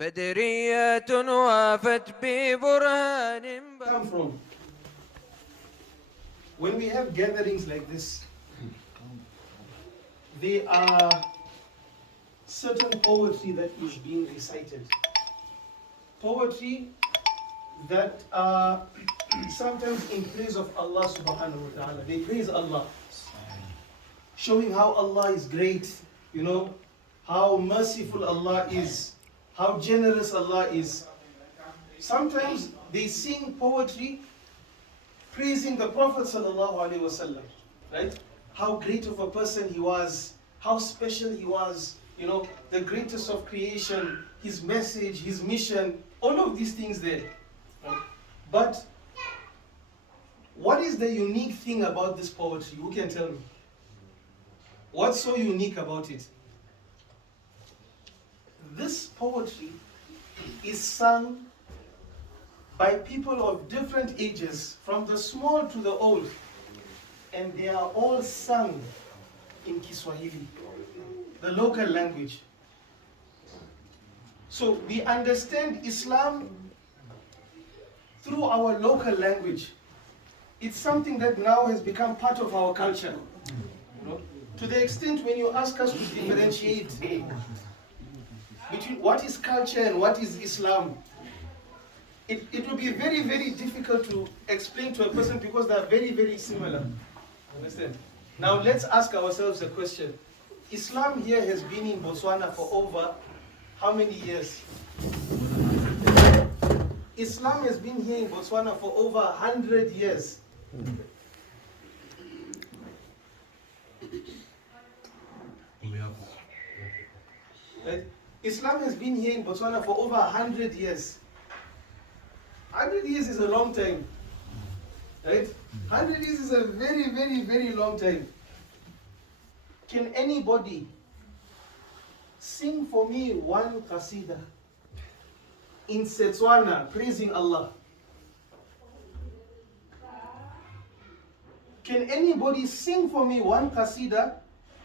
بدرية وافت ببرهان. Come from when we have gatherings like this, there are certain poetry that is being recited. Poetry that are sometimes in praise of Allah subhanahu wa ta'ala. They praise Allah, showing how Allah is great, you know, how merciful Allah is, how generous Allah is. Sometimes they sing poetry praising the Prophet sallallahu alaihi wasallam, right? How great of a person he was, how special he was, you know, the greatest of creation, his message, his mission, all of these things there. Right? But what is the unique thing about this poetry? Who can tell me? What's so unique about it? This poetry is sung by people of different ages, from the small to the old, and they are all sung in Kiswahili, the local language. So we understand Islam through our local language. It's something that now has become part of our culture. You know? To the extent when you ask us to differentiate between what is culture and what is Islam, it will be very, very difficult to explain to a person because they are very, very similar. Understand? Now let's ask ourselves a question. Islam here has been in Botswana for over how many years? Islam has been here in Botswana for over 100 years. Right? Islam has been here in Botswana for over 100 years. 100 years is a long time. Right? 100 years is a very, very, very long time. Can anybody sing for me one qasida in Setswana praising Allah? Can anybody sing for me one qasida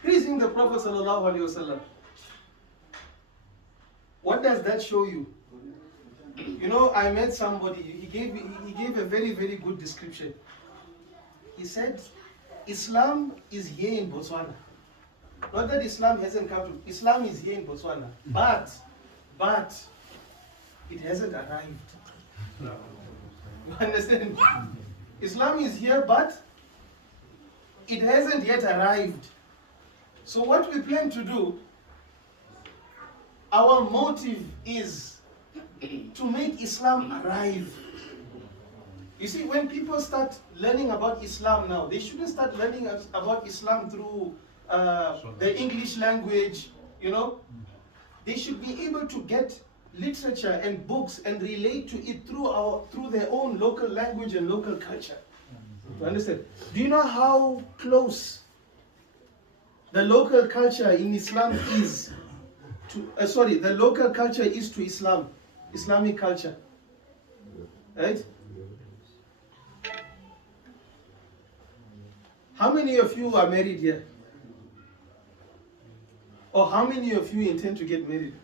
praising the Prophet sallallahu alaihi wasallam? What does that show you? You know, I met somebody, he gave a very, very good description. He said, Islam is here in Botswana. Not that Islam hasn't come to, Islam is here in Botswana, but it hasn't arrived. You understand? Islam is here, but it hasn't yet arrived. So what we plan to do, our motive is to make Islam arrive. You see, when people start learning about Islam now, they shouldn't start learning about Islam through the English language, you know. They should be able to get literature and books and relate to it through their own local language and local culture. You understand? Do you know how close the local culture in Islam is to, the local culture is to Islam, Islamic culture, right? How many of you are married here? Or how many of you intend to get married?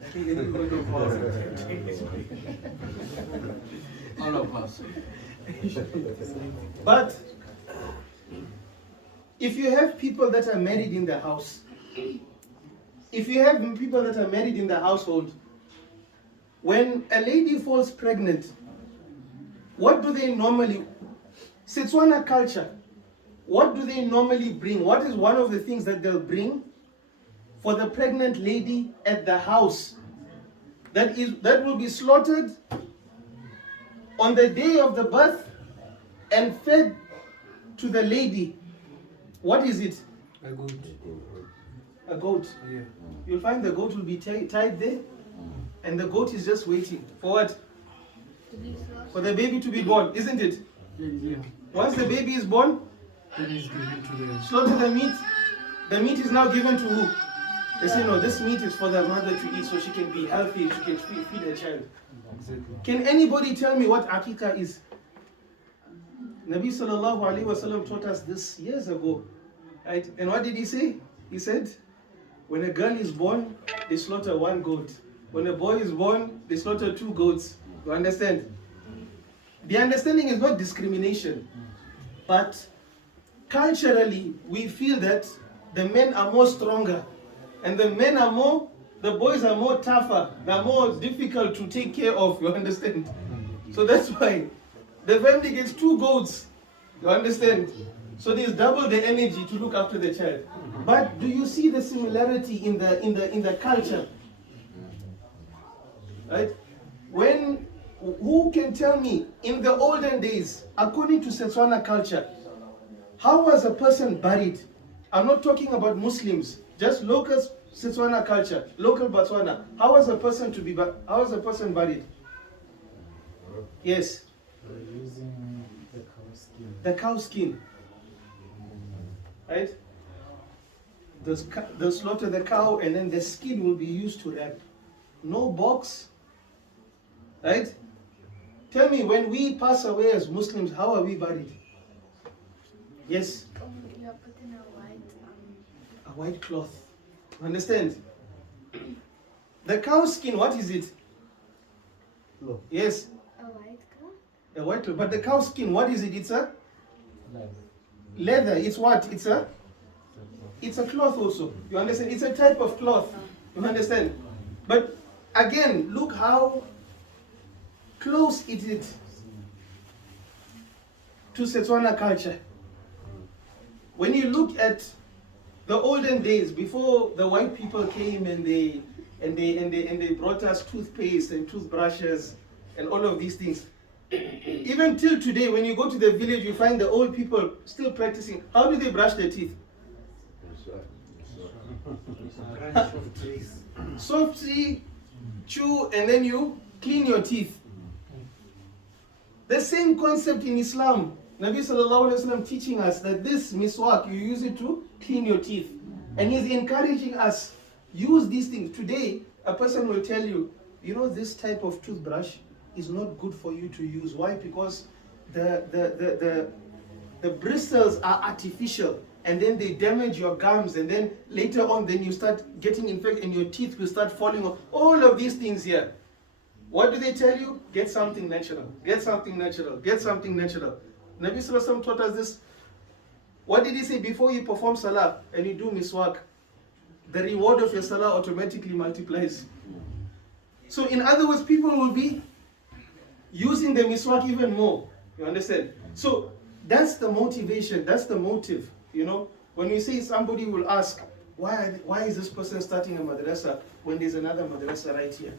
I think everybody of us. All of us. But if you have people that are married in the house, if you have people that are married in the household, when a lady falls pregnant, what do they normally, Setswana culture, what do they normally bring? What is one of the things that they'll bring for the pregnant lady at the house that will be slaughtered on the day of the birth and fed to the lady? What is it? A goat. A goat. Yeah. You'll find the goat will be tied there, and the goat is just waiting for what? For the baby to be born, isn't it? Yeah. Once the baby is born, Then it's given to the... slaughter the meat. The meat is now given to who? They say, no, this meat is for the mother to eat so she can be healthy, she can feed her child. Exactly. Can anybody tell me what akika is? Nabi sallallahu alaihi wasallam taught us this years ago. Right? And what did he say? He said, when a girl is born, they slaughter one goat. When a boy is born, they slaughter 2 goats. You understand? The understanding is not discrimination, but culturally we feel that the men are more stronger and the boys are more tougher, they're more difficult to take care of, you understand? So that's why the family gets 2 goats, you understand? So there's double the energy to look after the child. But do you see the similarity in the culture? Right? Who can tell me, in the olden days, according to Setswana culture, how was a person buried? I'm not talking about Muslims, just local Setswana culture, local Botswana. How was a person buried? Yes. Using the cow skin. The cow skin. Right? They'll slaughter the cow and then the skin will be used to wrap. No box. Right? Tell me, when we pass away as Muslims, how are we buried? Yes? You are put in A white cloth. You understand? The cow skin, what is it? Cloth. Yes, a white cloth. a white cloth. But the cow skin, what is it? It's a Leather. leather. It's what? It's a cloth also. You understand? It's a type of cloth. You understand? But again, look how close it is to Setswana culture. When you look at the olden days, before the white people came and they brought us toothpaste and toothbrushes and all of these things, even till today, when you go to the village, you find the old people still practicing. How do they brush their teeth? Branch of trees. Softly chew and then you clean your teeth. The same concept in Islam. Nabi sallallahu alaihi wasallam teaching us that this miswak, you use it to clean your teeth. And he's encouraging us, use these things. Today, a person will tell you, you know, this type of toothbrush is not good for you to use. Why? Because the bristles are artificial and then they damage your gums, and then later on then you start getting infected and your teeth will start falling off. All of these things here. What do they tell you? Get something natural. Get something natural. Get something natural. Nabi Sallallahu Alaihi Wasallam taught us this. What did he say? Before you perform salah and you do miswak, the reward of your salah automatically multiplies. So in other words, people will be using the miswak even more. You understand? So that's the motivation. That's the motive. You know, when we say somebody will ask, why is this person starting a madrasa when there's another madrasa right here?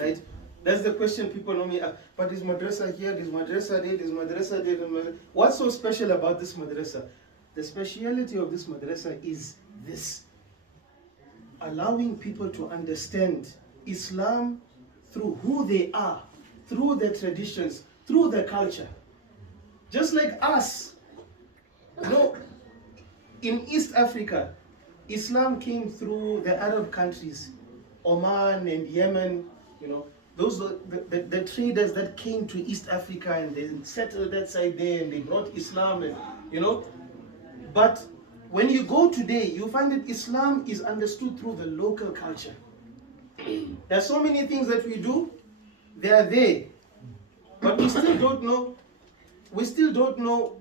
Right? That's the question people normally ask. But there's madrasa here, there's madrasa there, there's madrasa there. What's so special about this madrasa? The speciality of this madrasa is this: allowing people to understand Islam through who they are, through their traditions, through their culture. Just like us, you know, in East Africa, Islam came through the Arab countries, Oman and Yemen, you know. Those were the traders that came to East Africa and they settled that side there and they brought Islam, and you know. But when you go today, you find that Islam is understood through the local culture. There are so many things that we do, they are there. But we still don't know. We still don't know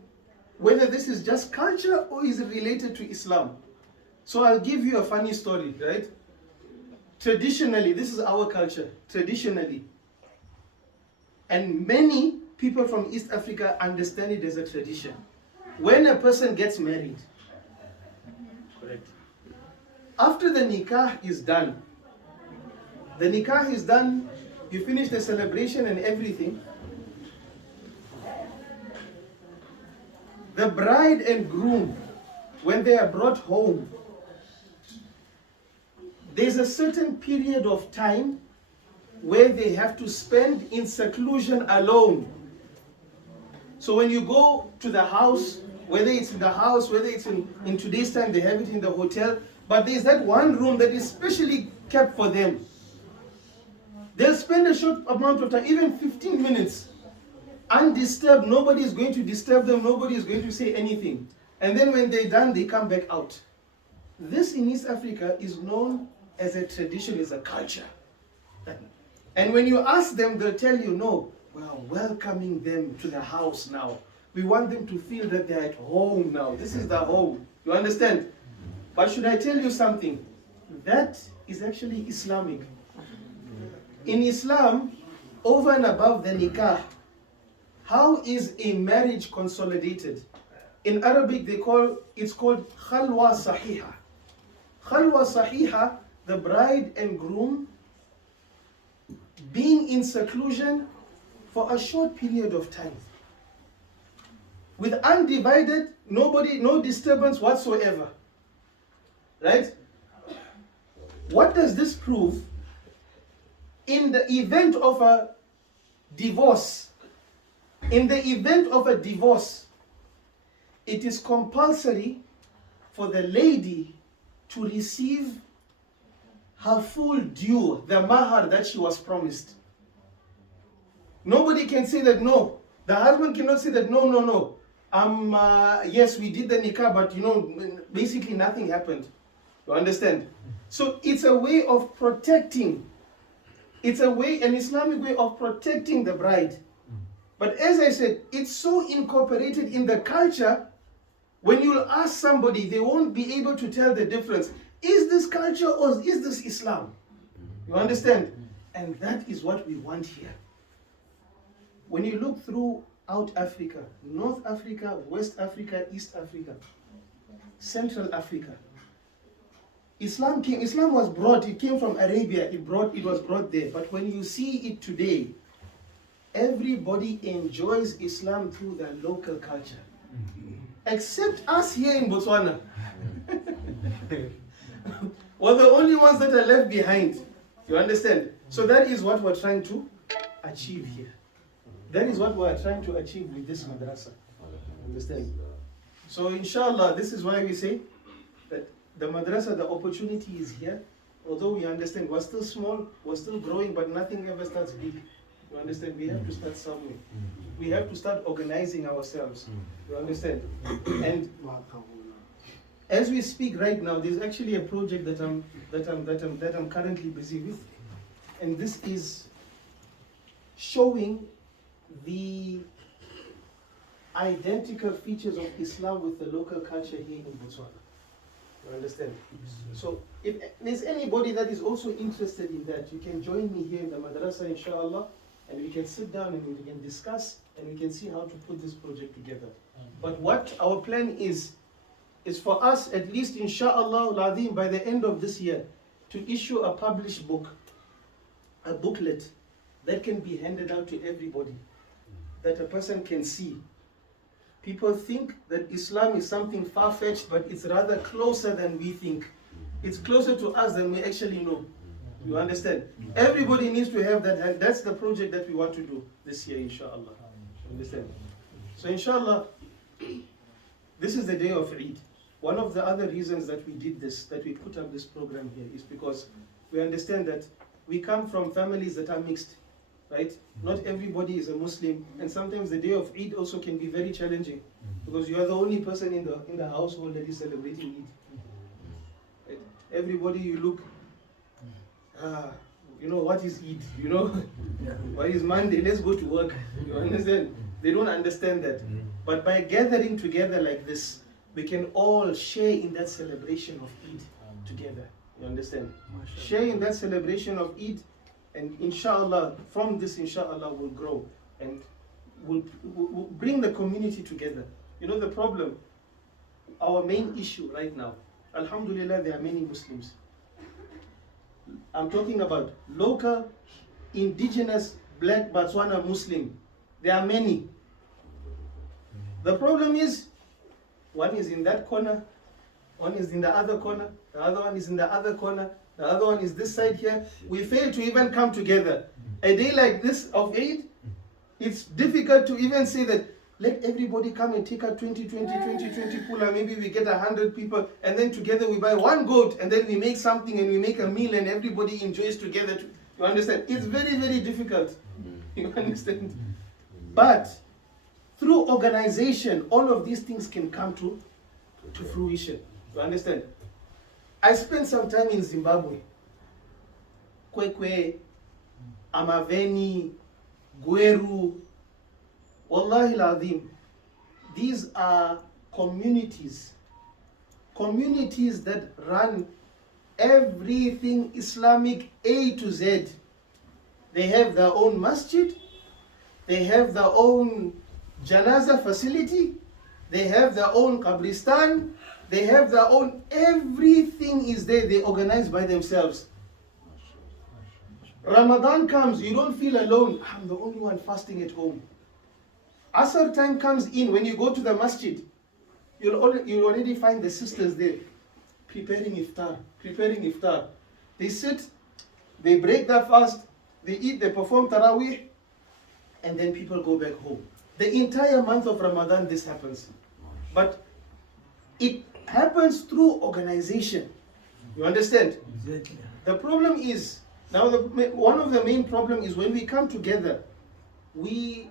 whether this is just culture or is it related to Islam. So I'll give you a funny story, right? Traditionally, this is our culture, traditionally. And many people from East Africa understand it as a tradition. When a person gets married, correct, after the nikah is done, you finish the celebration and everything, the bride and groom, when they are brought home, there's a certain period of time where they have to spend in seclusion alone. So when you go to the house, whether it's in the house, whether it's in today's time, they have it in the hotel, but there's that one room that is specially kept for them. They'll spend a short amount of time, even 15 minutes, undisturbed. Nobody is going to disturb them. Nobody is going to say anything. And then when they're done, they come back out. This in East Africa is known as a tradition, as a culture. And when you ask them, they'll tell you, no, we are welcoming them to the house now. We want them to feel that they're at home now. This is the home. You understand? But should I tell you something? That is actually Islamic. In Islam, over and above the nikah, how is a marriage consolidated? In Arabic, it's called khalwa sahiha. Khalwa sahiha, the bride and groom being in seclusion for a short period of time. With undivided, no disturbance whatsoever. Right? What does this prove? In the event of a divorce, it is compulsory for the lady to receive her full due, the mahar that she was promised. Nobody can say that no. The husband cannot say that no. Yes, we did the nikah, but basically nothing happened. You understand? So it's a way of protecting. It's an Islamic way of protecting the bride. But as I said, it's so incorporated in the culture, when you'll ask somebody, they won't be able to tell the difference. Is this culture or is this Islam? You understand? And that is what we want here. When you look throughout Africa, North Africa, West Africa, East Africa, Central Africa, Islam was brought, it came from Arabia, it was brought there. But when you see it today, everybody enjoys Islam through their local culture. Except us here in Botswana. We're the only ones that are left behind. You understand? So that is what we're trying to achieve here. That is what we're trying to achieve with this madrasa. Understand? So inshallah, this is why we say that the madrasa, the opportunity is here. Although we understand we're still small, we're still growing, but nothing ever starts big. You understand? We have to start somewhere. We have to start organizing ourselves. You understand? And as we speak right now, there's actually a project that I'm currently busy with, and this is showing the identical features of Islam with the local culture here in Botswana. You understand? So if there's anybody that is also interested in that, you can join me here in the madrasa, inshallah, and we can sit down and we can discuss and we can see how to put this project together. But what our plan is for us, at least inshallah al-azim, by the end of this year, to issue a published book, a booklet that can be handed out to everybody, that a person can see. People think that Islam is something far-fetched, but it's rather closer than we think. It's closer to us than we actually know. You understand? Everybody needs to have that, and that's the project that we want to do this year, inshallah. Understand? So inshallah, this is the day of Eid. One of the other reasons that we did this, that we put up this program here, is because we understand that we come from families that are mixed, right? Not everybody is a Muslim, and sometimes the day of Eid also can be very challenging, because you are the only person in the household that is celebrating Eid. Right? Everybody you look, what is Eid? What is Monday? Let's go to work. You understand? They don't understand that. But by gathering together like this, we can all share in that celebration of Eid together. You understand? Share in that celebration of Eid, and inshallah, from this inshallah we'll grow and we'll bring the community together. The problem, our main issue right now, alhamdulillah, there are many Muslims. I'm talking about local, indigenous, black Botswana Muslim. There are many. The problem is, one is in that corner, one is in the other corner, the other one is in the other corner, the other one is this side here. We fail to even come together. A day like this of Eid, it's difficult to even say that, let everybody come and take out 20 pulla, maybe we get 100 people, and then together we buy one goat, and then we make something and we make a meal and everybody enjoys together. You understand? It's very, very difficult. You understand? But through organization, all of these things can come to fruition. You understand? I spent some time in Zimbabwe. Kwekwe, Amaveni, Gweru. Wallahi al-Azim, these are communities that run everything Islamic A to Z. They have their own masjid, they have their own janaza facility, they have their own qabristan, they have their own, everything is there, they organize by themselves. Ramadan comes, you don't feel alone. I'm the only one fasting at home. Asr time comes in, when you go to the masjid, you'll already find the sisters there preparing iftar. They sit, they break their fast, they eat, they perform tarawih, and then people go back home. The entire month of Ramadan this happens. But it happens through organization. You understand? Exactly. The problem is, now one of the main problem is when we come together, we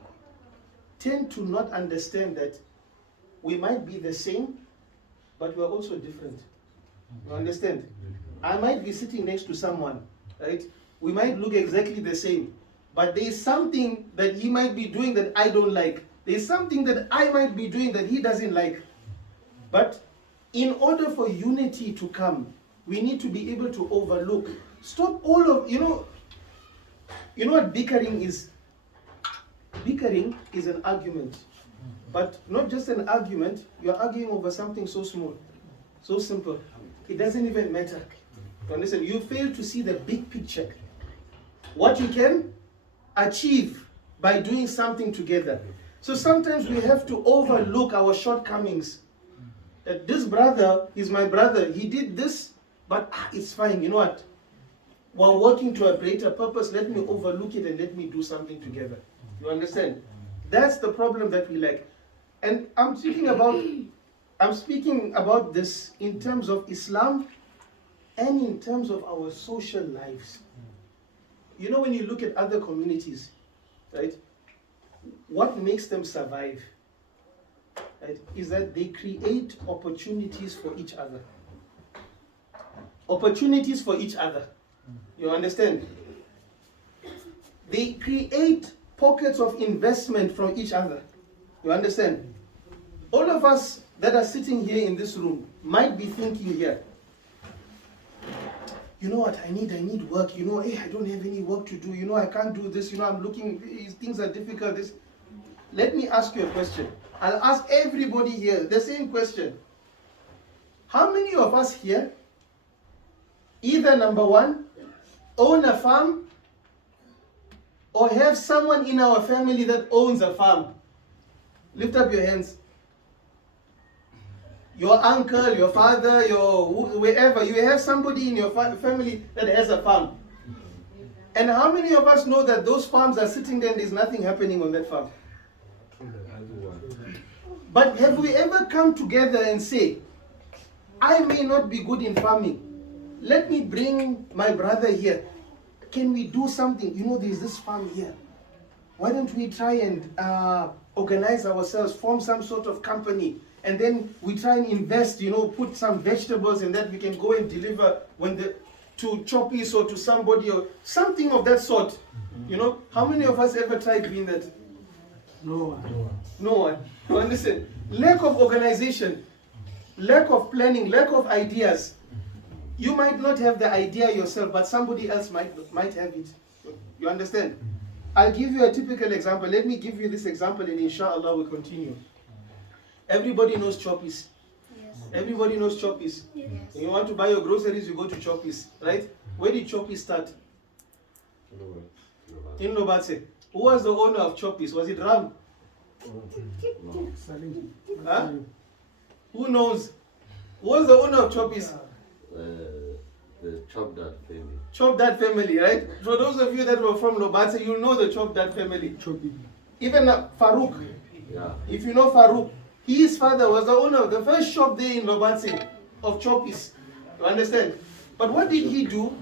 tend to not understand that we might be the same, but we are also different. You understand? I might be sitting next to someone, right? We might look exactly the same, but there is something that he might be doing that I don't like. There is something that I might be doing that he doesn't like. But in order for unity to come, we need to be able to overlook. Stop all of, you know what bickering is? Bickering is an argument. But not just an argument, you're arguing over something so small, so simple. It doesn't even matter. You understand? You fail to see the big picture. What you can achieve by doing something together. So sometimes we have to overlook our shortcomings. That this brother is my brother, he did this, but it's fine, you know what? While working to a greater purpose, let me overlook it and let me do something together. You understand? That's the problem that we lack. And I'm speaking about this in terms of Islam and in terms of our social lives. You know, when you look at other communities, right, what makes them survive, right, is that they create opportunities for each other. Opportunities for each other. You understand? They create pockets of investment from each other. You understand? All of us that are sitting here in this room might be thinking here, you know what, I need work, you know, hey, I don't have any work to do, you know, I can't do this, you know, I'm looking, things are difficult. This. Let me ask you a question. I'll ask everybody here the same question. How many of us here, either number one, own a farm, or have someone in our family that owns a farm? Lift up your hands. Your uncle, your father, wherever, you have somebody in your family that has a farm. And how many of us know that those farms are sitting there and there's nothing happening on that farm? But have we ever come together and say, I may not be good in farming, let me bring my brother here. Can we do something? You know, there's this farm here. Why don't we try and organize ourselves, form some sort of company, and then we try and invest, you know, put some vegetables in that we can go and deliver to Choppies or to somebody or something of that sort. You know, how many of us ever tried doing that? No one. No one. You understand? Lack of organization, lack of planning, lack of ideas. You might not have the idea yourself, but somebody else might have it. You understand? I'll give you a typical example. Let me give you this example and inshallah we'll continue. Everybody knows Choppies. Yes. Everybody knows Choppies. Yes. When you want to buy your groceries, you go to Choppies, right? Where did Choppies start? In Lobatse. Who was the owner of Choppies? Was it Ram? Salim. Huh? Who knows? Who was the owner of Choppies? The Chopdad family. Chopdad family, right? So those of you that were from Lobatse, you know the Chopdad family. Choppy. Even Farouk, Yeah. if you know Farouk, his father was the owner of the first shop there in Lobatse of Choppies. You understand? But what did he do?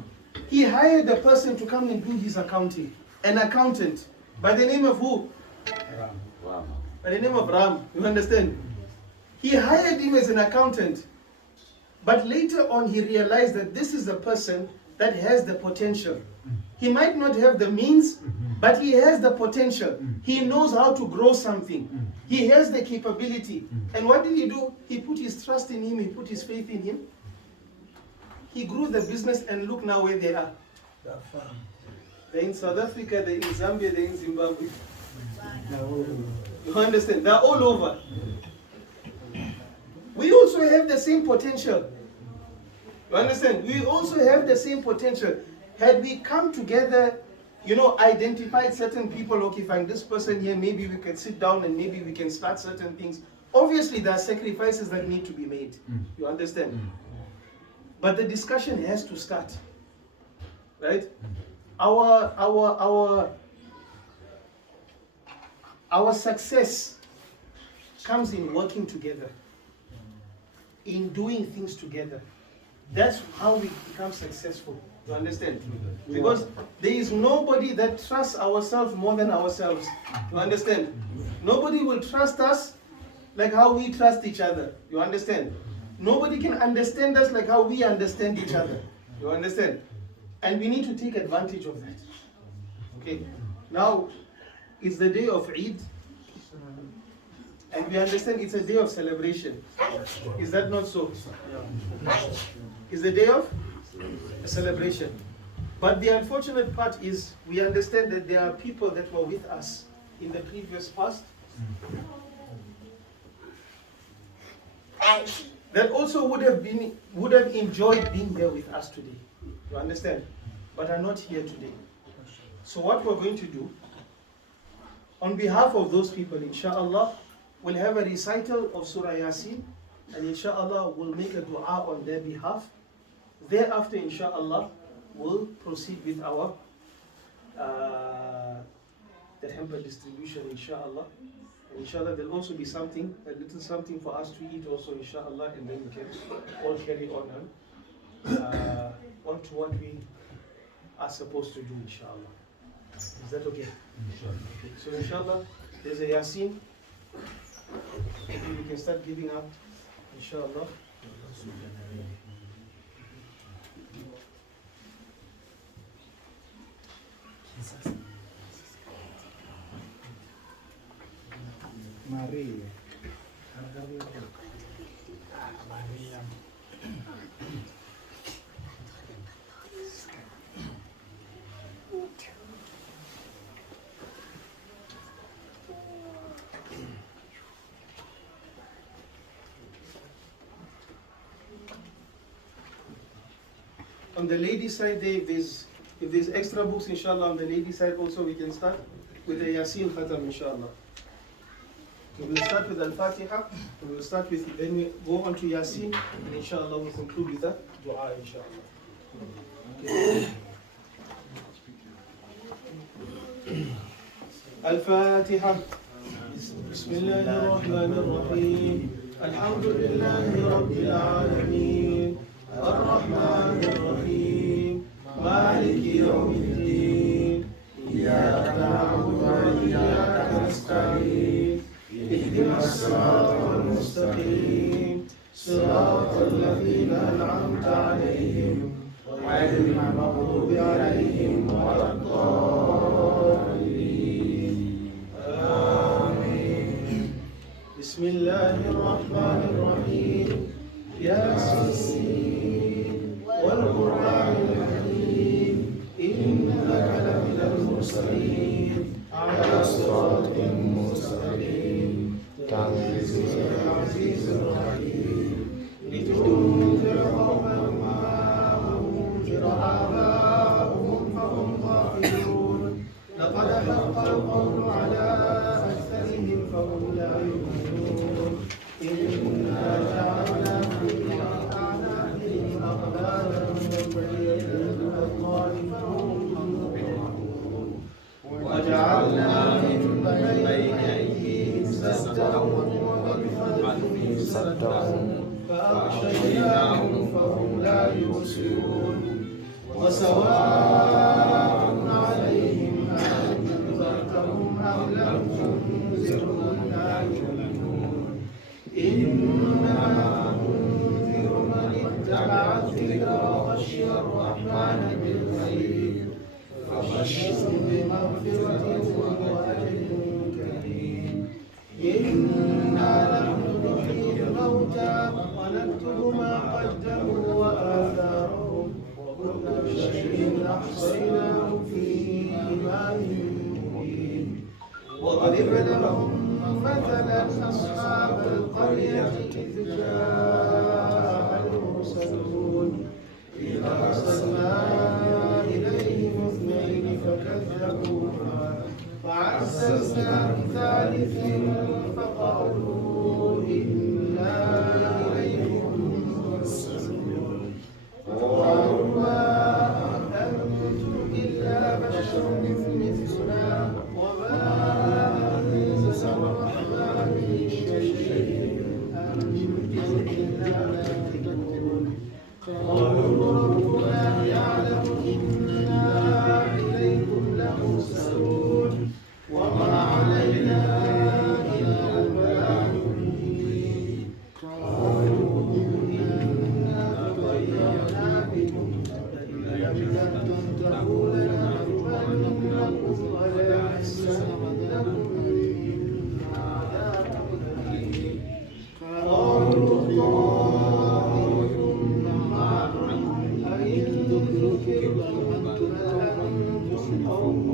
He hired a person to come and do his accounting. An accountant. By the name of who? Wow. By the name of Ram. You understand? He hired him as an accountant. But later on he realized that this is a person that has the potential. He might not have the means, but he has the potential. He knows how to grow something. He has the capability. And what did he do? He put his trust in him, he put his faith in him. He grew the business, and look now where they are. They're in South Africa, they're in Zambia, they're in Zimbabwe. You understand? They're all over. We also have the same potential. You understand? We also have the same potential. Had we come together, identified certain people, okay, find this person here, maybe we can sit down and maybe we can start certain things. Obviously, there are sacrifices that need to be made. You understand? But the discussion has to start. Right? Our success comes in working together, in doing things together. That's how we become successful. You understand? Because there is nobody that trusts ourselves more than ourselves. You understand? Nobody will trust us like how we trust each other. You understand? Nobody can understand us like how we understand each other. You understand? And we need to take advantage of that. Okay? Now, it's the day of Eid. And we understand it's a day of celebration. Is that not so? It's the day of a celebration. But the unfortunate part is we understand that there are people that were with us in the previous past that also would have enjoyed being there with us today. You understand? But are not here today. So what we're going to do, on behalf of those people, inshallah, we'll have a recital of Surah Yaseen, and inshallah we'll make a dua on their behalf. Thereafter, inshallah, we'll proceed with our the hamper distribution, inshallah. And inshallah, there'll also be something, a little something for us to eat also, inshallah, and then we can all carry on to what we are supposed to do, inshallah. Is that okay? So inshallah, there's a Yaseen. Maybe we can start giving up, inshallah. Maria. On the lady side, if there's extra books, inshallah, on the lady side also we can start with the Yaseen Khatam, inshallah. We will start with Al-Fatiha, then we go on to Yaseen, and inshallah we'll conclude with the dua, inshallah. Okay. Al-Fatiha. Bismillahirrahmanirrahim. Alhamdulillahi Rabbil Alameen. الرحمن الرحيم مالك يوم الدين إياك نعبد وإياك نستعين اهدنا الصراط المستقيم صراط الذين أنعمت عليهم غير المغضوب عليهم ولا الضالين آمين. بسم الله الرحمن الرحيم ياسين والقرآن الحكيم إنك لمن المرسلين على صراط مستقيم تنزيل العزيز الرحيم لتنذر قوما ما أنذر آباؤهم فهم غافلون لقد حق القول على أكثرهم فهم لا يؤمنون إنا جعلنا في أعناقهم أغلالا وجعلنا من بين أيديهم سدا ومن خلفهم سدا فأغشيناهم فهم لا يبصرون وسواء عليهم أأنذرتهم أم لم تنذرهم لا يؤمنون إنما تنذر من اتبع الذكر وخشي الرحمن بالغيب مغفرة وأجر كريم. إنا نحن نحيي الموتى ونكتب ما قدموا وآثارهم وكل شيء أحصيناه في إمام مبين. واضرب لهم مثلا أصحاب القرية إذ جاء المرسلون إذ أرسلنا إليهم اثنين فكذبوها فعززنا بثالث فقالوا إنا إليكم مرسلون. قالوا ما أنتم إلا بشر مثلنا وما أنزل الرحمن من شيء أنتم إلا تكذبون. قالوا ربنا يعلم إنا إليكم لمرسلون وما علينا إلا البلاغ المبين. قالوا إنا تطيرنا بكم لئن لم تنتهوا لنرجمنكم وليمسنكم منا عذاب أليم. قالوا طائركم معكم أئن ذكرتم بل أنتم قوم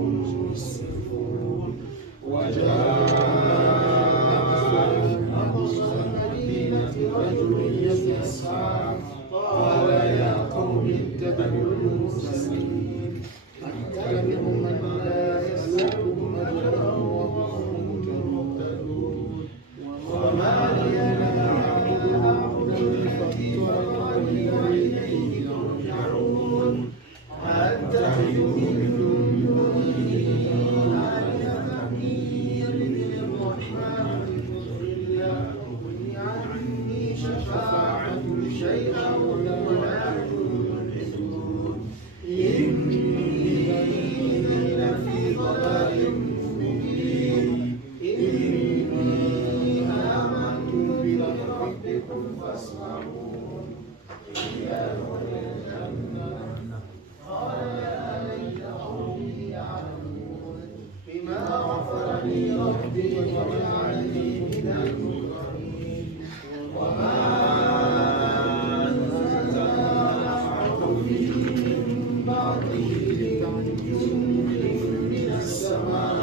مسرفون. وجاء أقصى المدينة رجل يسعى قال يا قوم اتبعوا المرسلين أتبعوا من لا يسألكم أجرا وهم مهتدون. وما لي لا أعبد الذي فطرني وإليه ترجعون. أتخذ من دونه آلهة يردني الرحمن إلا تغني عني شفاعتهم شيئا ولا ينقذون. إني لفي ضلال مبين. إني آمنت بربكم فاسمعون. قال يا ليت قومي يعلمون بما غفر لي ربي وجعلني من المكرمين. وما أنزلنا عليهم من بعده من جند من السماء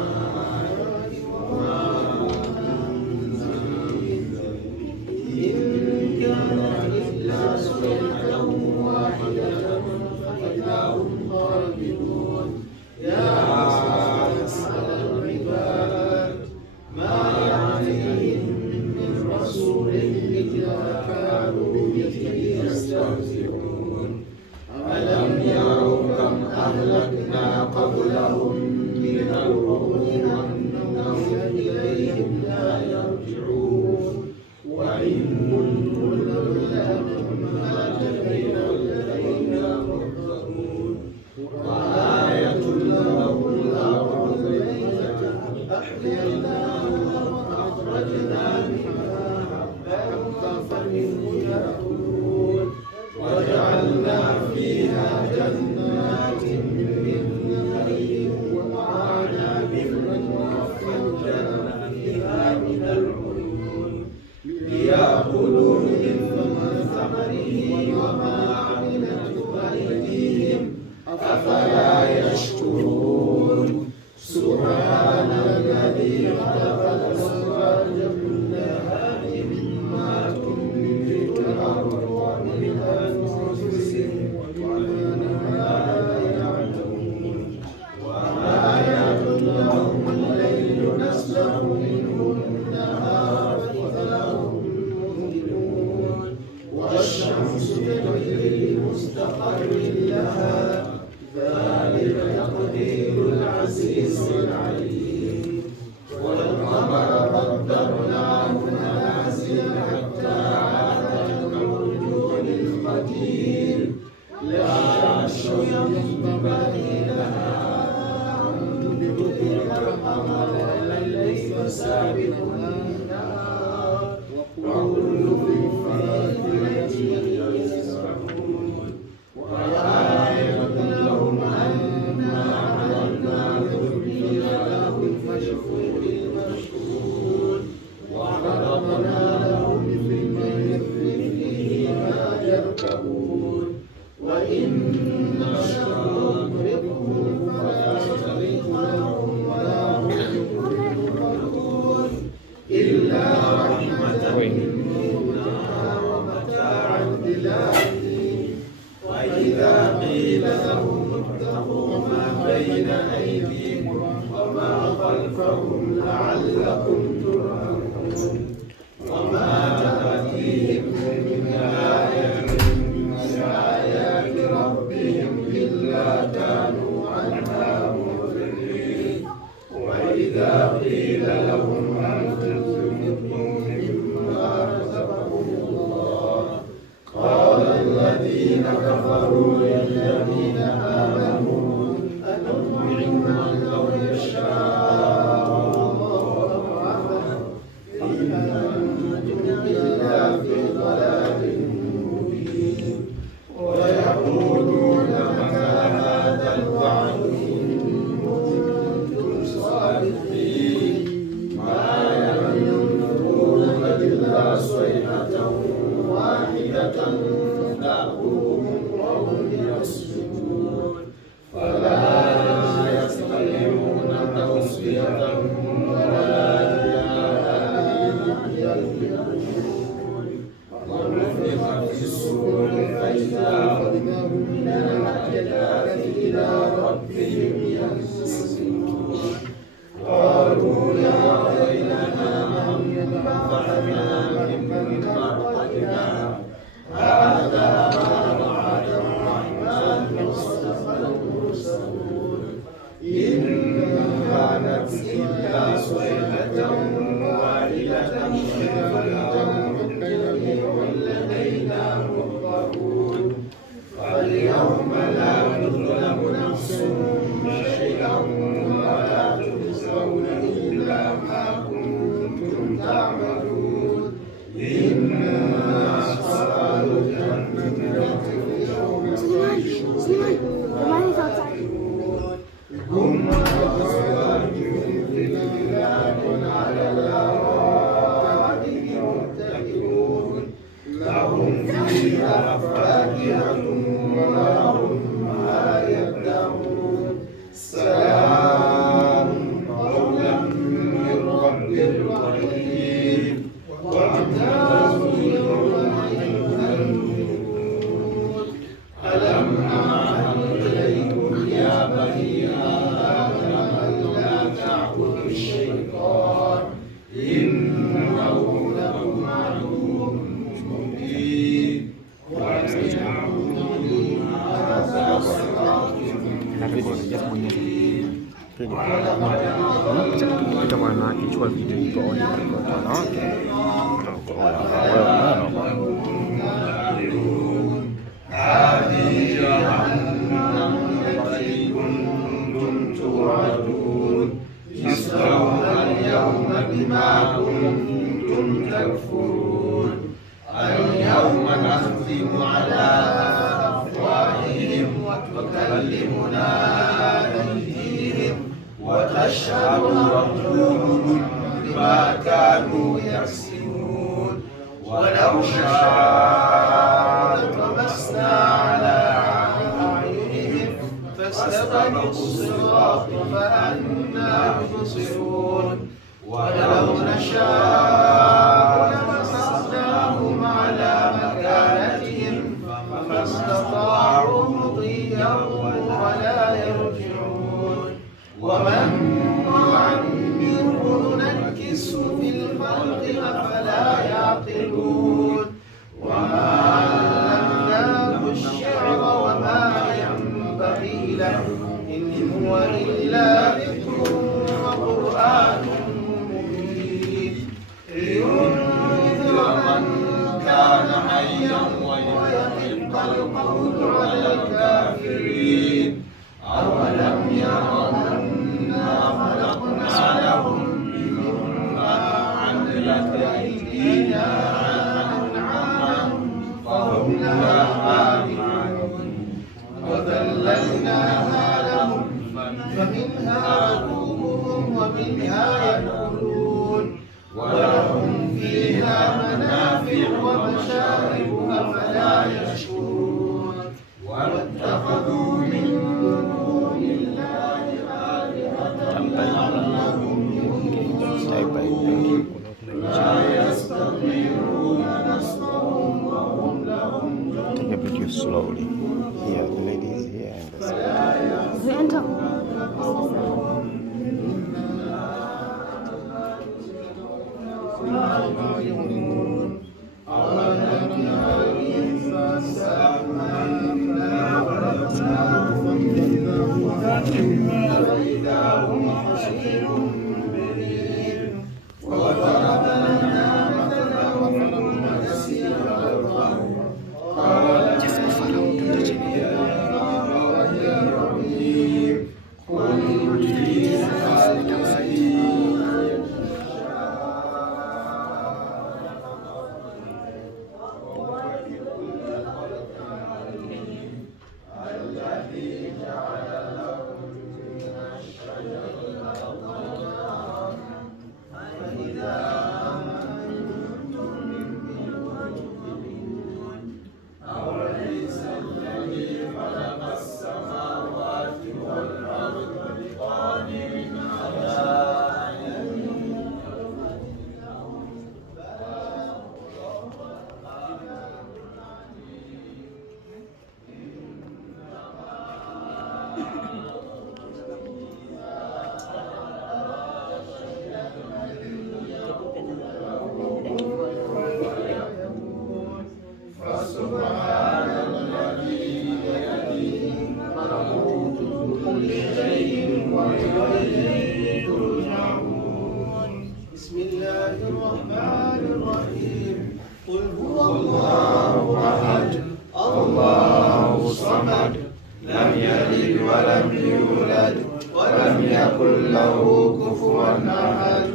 وما أنزلين إن كان إلا صيحة واحدة فإذا هم خالدون. يا أسعد العباد ما يأتيهم من رسول إلا كانوا به يستهزئون. ألم يروا كم أهلكنا قبلهم من القرون أنهم إليهم لا يرجعون. وإن كل لما لدينا محضرون. وآية لهم الأرض الميتة أحييناها وأخرجنا منها حبا فمنه يأكلون. وجعلنا فيها جنات من نخيل وأعناب وفجرنا فيها من العيون ليأكلوا من ثمره وما عملته أيديهم أفلا يشكرون. سبحان الذي خلق الأزواج كلها مما تنبت الأرض ومن أنفسهم ومما لا يعلمون. وآيات لهم الليل نسلخ منه النهار فإذا هم مظلمون. والشمس تجري لمستقر لها ذلك تقدير العزيز العليم. والقمر قدرناه منازل حتى عاد كالعرجون القديم. لا ينبغي لها أن تدرك القمر الليل سابق النهار وكل في فلك يسبحون. وآية لهم أنا عملنا ذرية خلفهم لعلكم ترحمون وما تأتيهم من آية من آيات ربهم إلا كانوا عنها معرضين وإذا قيل لهم أنفقوا مما رزقكم الله قال الذين كفروا للذين آمنوا أنطعم من لو يشاء الله أطعمه إن أنتم إلا في ضلال مبين ويقولون متى هذا الوعد إن كنتم صادقين ما ينظرون إلا صيحة واحدة تأخذهم وهم يصفون فلا يستطيعون توصية ولا إلى أهلهم يرجعون ونفخ في الصور فإذا هم من الأجداث إلى ربهم ينسلون قالوا يا ويلنا من بعثنا من مرقدنا هذا ما وعد الرحمن وصدق المرسلون إن كانت إلا صيحة واحدة لدينا مهضرون فاليوم لا تظلم نفس شيئا ولا تجزون إلا ما كنتم تعملون إن أصحاب الجنة اليوم هم أزواجهم في ظلال على الأرائك متكئون لهم فيها فاكهة ولهم ما يدعون سلام قولا من رب رحيم وامتازوا اليوم أيها المجرمون ألم أعهد إليكم يا بني آدم ألا تعبدوا الشيطان إنه لكم عدو مبين وأن اعبدوني هذا صراط مستقيم Kita mana jual video itu orang yang هذه جهنم التي كنتم توعدون اصلوها اليوم بما كنتم تكفرون اليوم نختم على أفواههم وتكلمنا أيديهم وتشهد أرجلهم بما كانوا يكسبون ولو شاء لطمسنا على أعينهم فاستبقوا الصراط فأنى يبصرون ولو نشاء لمسخناهم على مكانتهم فما استطاعوا مضيا ولا يرجعون ومن نعمره ننكسه في الخلق أفلا يعقلون وما علمناه الشعر وما ينبغي له إن هو إلا ذكر وقرآن مبين لينذر من كان حيا ويحق القول على الكافرين أولم يروا أنا خلقنا لهم مما عملت أيدينا أنعاما فهم لها مالكون وذللناها لهم فمنها ركوبهم ومنها يأكلون ولهم فيها منافع ومشارب أفلا يشكرون واتخذوا من دون الله آلهة لهم ينصرون لا يستطيعون نصرهم وهم لهم Take a video slowly. Here, the lady is here and the We enter. بسم الله الرحمن الرحيم قل هو الله أحد الله الصمد لم يلد ولم يولد ولم يكن له كفوا أحد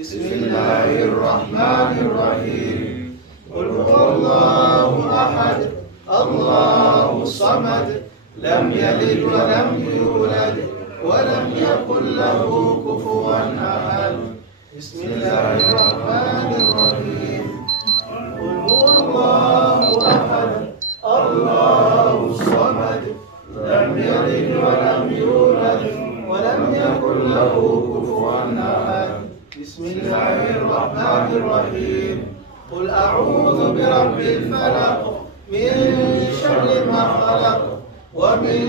بسم الله الرحمن الرحيم قل هو الله أحد الله الصمد لم يلد ولم يولد ولم يكن له كفوا أحد بسم الله الرحمن الرحيم قل هو الله أحد الله الصمد لم يلد ولم يولد ولم يكن له كفوا أحد بسم الله الرحمن الرحيم قل أعوذ برب الفلق من شر ما خلق ومن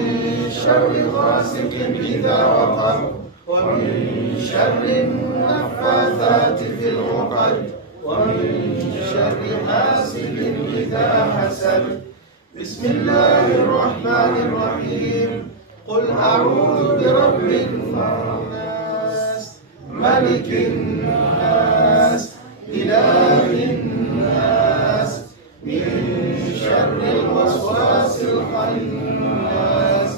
شر غاسق إذا وقب ومن شر النفاثات في العقد ومن شر حاسد إذا حسد بسم الله الرحمن الرحيم قل أعوذ برب الناس ملك الناس إله الناس من شر الوسواس الخناس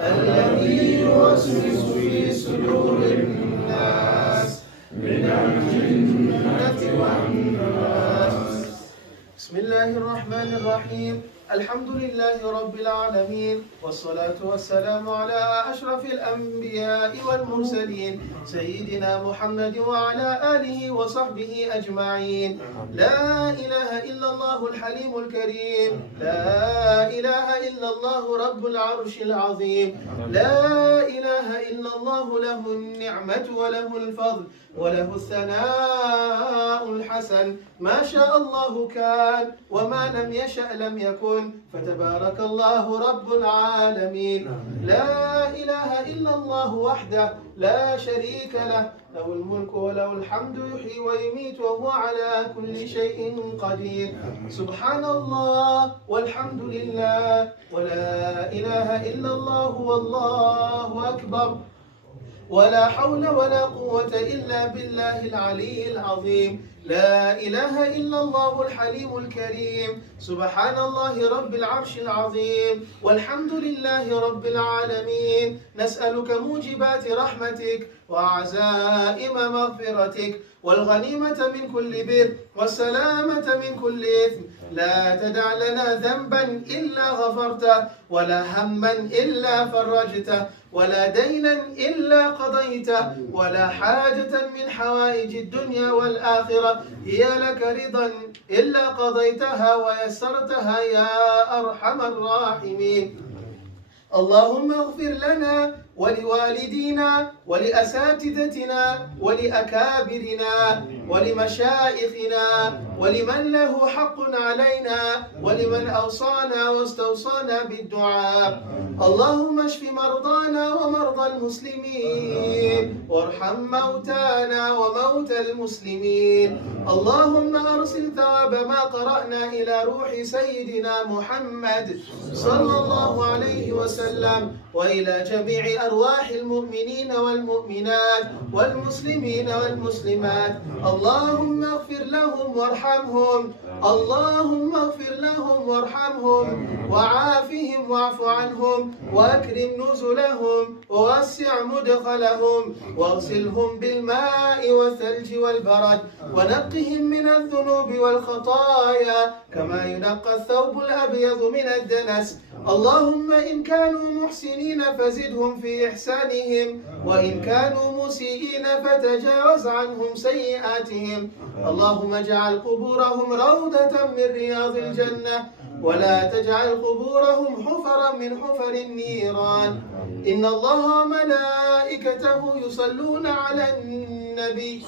الذي يوسوس في صدور الناس من الجنة والناس بسم الله الرحمن الرحيم الحمد لله رب العالمين والصلاة والسلام على أشرف الأنبياء والمرسلين سيدنا محمد وعلى آله وصحبه أجمعين لا إله إلا الله الحليم الكريم لا إله إلا الله رب العرش العظيم لا إله إلا الله له النعمة وله الفضل وله الثناء الحسن ما شاء الله كان وما لم يشأ لم يكن فتبارك الله رب العالمين لا إله إلا الله وحده لا شريك له له الملك وله الحمد يحيي ويميت وهو على كل شيء قدير سبحان الله والحمد لله ولا إله إلا الله والله أكبر ولا حول ولا قوة إلا بالله العلي العظيم لا إله إلا الله الحليم الكريم سبحان الله رب العرش العظيم والحمد لله رب العالمين نسألك موجبات رحمتك وعزائم مغفرتك والغنيمة من كل بر والسلامة من كل إثم لا تدع لنا ذنبا إلا غفرته ولا هما إلا فرجته ولا دينا إلا قضيته ولا حاجة من حوائج الدنيا والآخرة هي لك رضا إلا قضيتها ويسرتها يا أرحم الراحمين اللهم اغفر لنا ولوالدينا ولأساتذتنا ولأكابرنا ولمشائخنا ولمن له حق علينا ولمن أوصانا واستوصانا بالدعاء اللهم اشف مرضانا ومرضى المسلمين وارحم موتانا وموتى المسلمين اللهم أرسل ثواب ما قرأنا إلى روح سيدنا محمد صلى الله عليه وسلم وإلى جميع أرواح المؤمنين والمؤمنات والمسلمين والمسلمات اللهم اغفر لهم وارحمهم اللهم اغفر لهم وارحمهم وعافهم واعف عنهم واكرم نزلهم ووسع مدخلهم واغسلهم بالماء والثلج والبرد ونقهم من الذنوب والخطايا كما ينقى الثوب الأبيض من الدنس اللهم إن كانوا محسنين فزدهم في إحسانهم وإن كانوا مسيئين فتجاوز عنهم سيئاتهم اللهم اجعل قبورهم روضة من رياض الجنة ولا تجعل قبورهم حفرا من حفر النيران إن الله وملائكته يصلون على النبي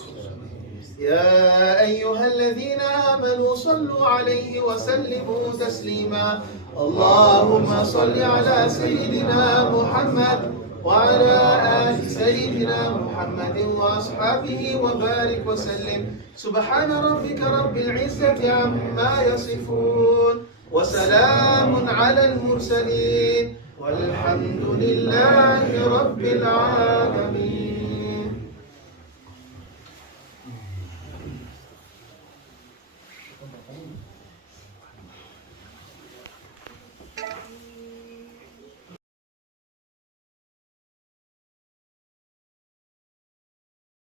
يا أيها الذين آمنوا صلوا عليه وسلموا تسليما اللهم صل على سيدنا محمد وعلى آل سيدنا محمد وأصحابه وبارك وسلم سبحان ربك رب العزة عما يصفون وسلام على المرسلين والحمد لله رب العالمين.